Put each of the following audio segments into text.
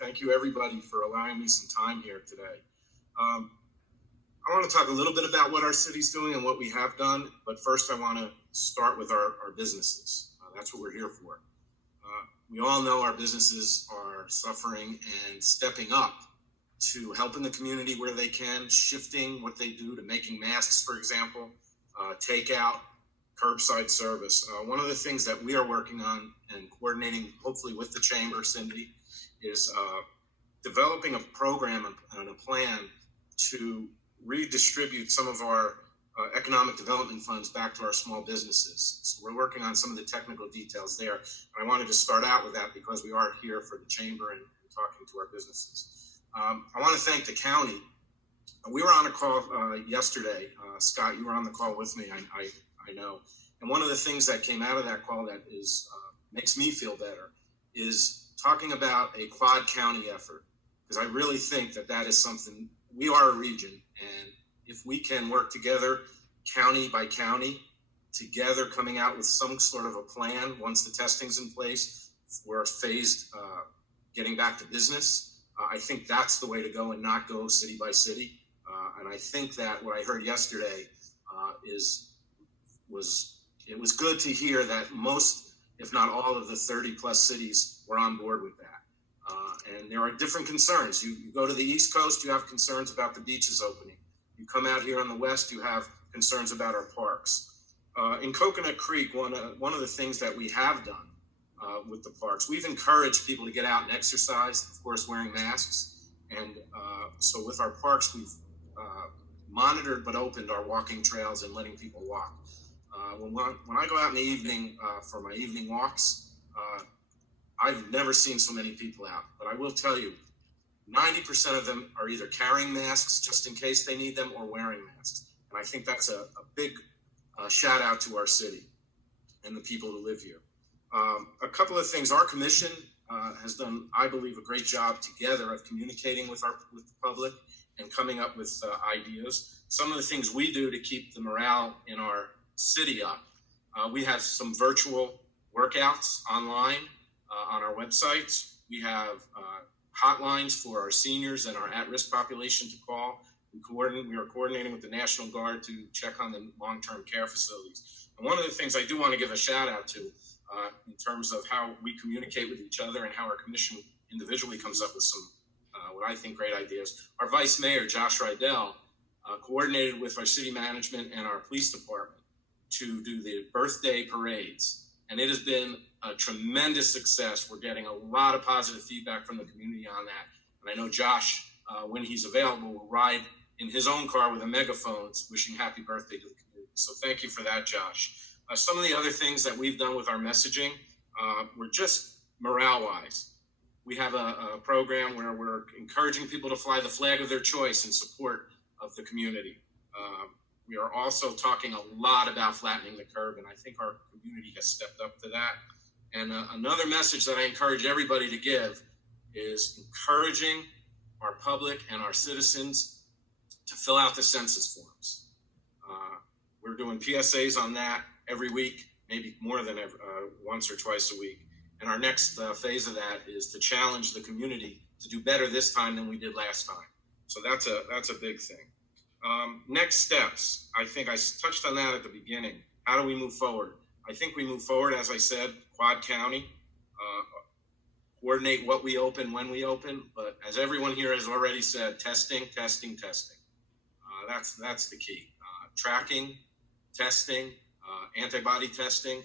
Thank you, everybody, for allowing me some time here today. Um, I want to talk a little bit about what our city's doing and what we have done, but first I want to start with our businesses. That's what we're here for. We all know our businesses are suffering and stepping up to helping the community where they can, shifting what they do to making masks, for example, takeout, curbside service. One of the things that we are working on and coordinating, hopefully with the chamber, Cindy, is developing a program and a plan to redistribute some of our economic development funds back to our small businesses. So we're working on some of the technical details there. And I wanted to start out with that because we are here for the chamber and talking to our businesses. I want to thank the county. We were on a call yesterday. Scott, you were on the call with me, I know. And one of the things that came out of that call that is makes me feel better is talking about a Quad County effort, because I really think that is something. We are a region, and if we can work together, county by county, together coming out with some sort of a plan once the testing's in place, we're phased getting back to business. I think that's the way to go and not go city by city. And I think that what I heard yesterday it was good to hear that most, if not all, of the 30 plus cities were on board with that. And there are different concerns. You go to the East Coast, you have concerns about the beaches opening. You come out here on the West, you have concerns about our parks. In Coconut Creek, one of the things that we have done with the parks, we've encouraged people to get out and exercise, of course, wearing masks. And so with our parks, we've monitored but opened our walking trails and letting people walk. When I go out in the evening for my evening walks, I've never seen so many people out. But I will tell you, 90% of them are either carrying masks just in case they need them or wearing masks. And I think that's a big shout out to our city and the people who live here. A couple of things. Our commission has done, I believe, a great job together of communicating with the public and coming up with ideas. Some of the things we do to keep the morale in our city up. We have some virtual workouts online on our websites. We have hotlines for our seniors and our at-risk population to call. We are coordinating with the National Guard to check on the long-term care facilities. And one of the things I do want to give a shout out to in terms of how we communicate with each other and how our commission individually comes up with some, what I think, great ideas. Our Vice Mayor, Josh Rydell, coordinated with our city management and our police department to do the birthday parades. And it has been a tremendous success. We're getting a lot of positive feedback from the community on that. And I know Josh, when he's available, will ride in his own car with a megaphone wishing happy birthday to the community. So thank you for that, Josh. Some of the other things that we've done with our messaging, we're just morale-wise. We have a program where we're encouraging people to fly the flag of their choice in support of the community. We are also talking a lot about flattening the curve, and I think our community has stepped up to that. And another message that I encourage everybody to give is encouraging our public and our citizens to fill out the census forms. We're doing PSAs on that every week, maybe more than once or twice a week. And our next phase of that is to challenge the community to do better this time than we did last time. So that's a big thing. Next steps, I think I touched on that at the beginning. How do we move forward? I think we move forward, as I said, Quad County, coordinate what we open, when we open, but as everyone here has already said, testing. That's the key. Tracking, testing, antibody testing,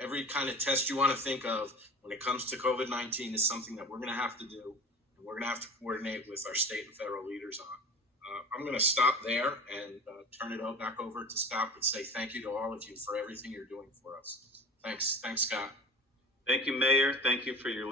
every kind of test you want to think of when it comes to COVID-19 is something that we're going to have to do, and we're going to have to coordinate with our state and federal leaders on. I'm going to stop there and turn it back over to Scott and say thank you to all of you for everything you're doing for us. Thanks, Scott. Thank you, Mayor. Thank you for your